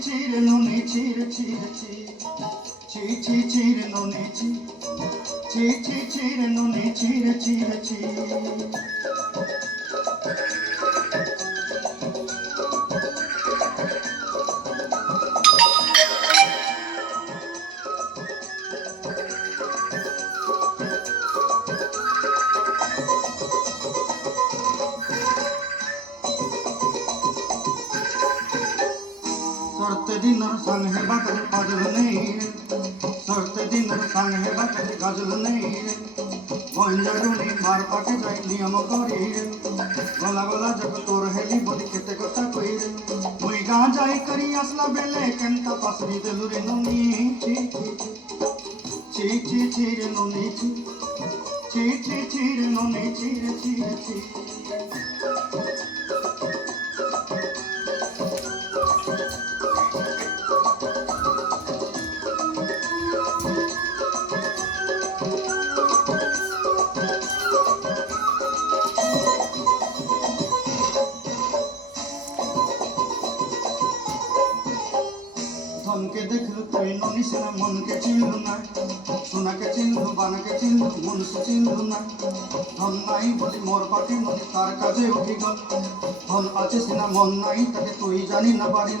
chire noni chire chire chi chi chire noni chi chire noni chire chi sorte dinner sang he bakal pajal nei sorte dinner sang he bakal gajal nei বঞ্জারুনি মার পাকে যাই নিয়ম করি গলা গলা jug তোর হেলি বলি খেতে কথা কই মুই গাঁ যাই করি আসলা বেলে কেনটা পাসরি দেলু রে ননি ছি ছি ছি ছি রে ননি ছি ছি ছি রে ননি ছি রে ছি রে ছি ধনকে দেখলু তুই ননি সেনা মনকে চিনলু না সোনাকে চিনলু বানাকে চিনলু মনকে চিনলু না ধন নাই বলি মোর পাকে ননি তার কাজে উঠি গল ধন আছে সিনা মন নাই তাকে তুই জানি না পারি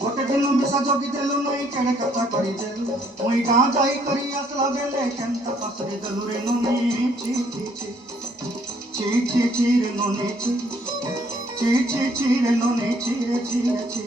গোটে দিন মিশা জগি দেলু নই কেড়ে কথা করি দেলু মুই গাঁ যাই করি আসলা বেলে কেনটা পাসরি দেলু রে ননি ছি ছি ছি ছি ছি ছি রে ননি ছি ছি ছি ছি রে ননি ছি রে ছি রে ছি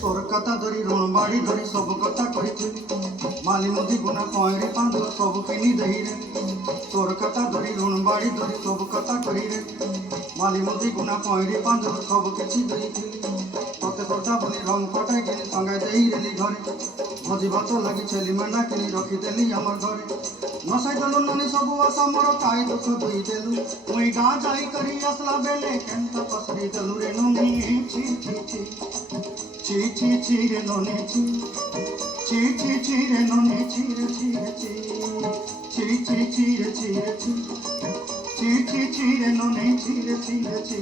তোর কথা ধরি ঋণ বাড়ি ধরি সব কথা কইছিলি মালি মুদি গুনা কয়রে পাঁচ সব কিনি দেই রে তোর কথা ধরি ঋণ বাড়ি ধরি সব কথা করি রে মালি মুদি গুনা কয়রে পাঁচ সব কিছু দেইছিলি তোতে সরদা বলি রং ফটাই কিনি সঙ্গে দেই রেলি ঘরে ভজি ভাত লাগি ছেলি মেনা কিনি রখি দেলি আমার ঘরে নসাই দেলু নানি সবু আশা মোর কাই দুঃখ দুই দেলু মুই গাঁ যাই করি আসলা বেলে কেনটা পাসরি দেলু রে ননি ছি ছি ছি ছি ছি ছি রে ননি ছি ছি ছি ছি রে ননি ছি রে ছি রে ছি ছি ছি ছি রে ছি রে ছি ছি ছি ছি রে ননি ছি রে ছি রে ছি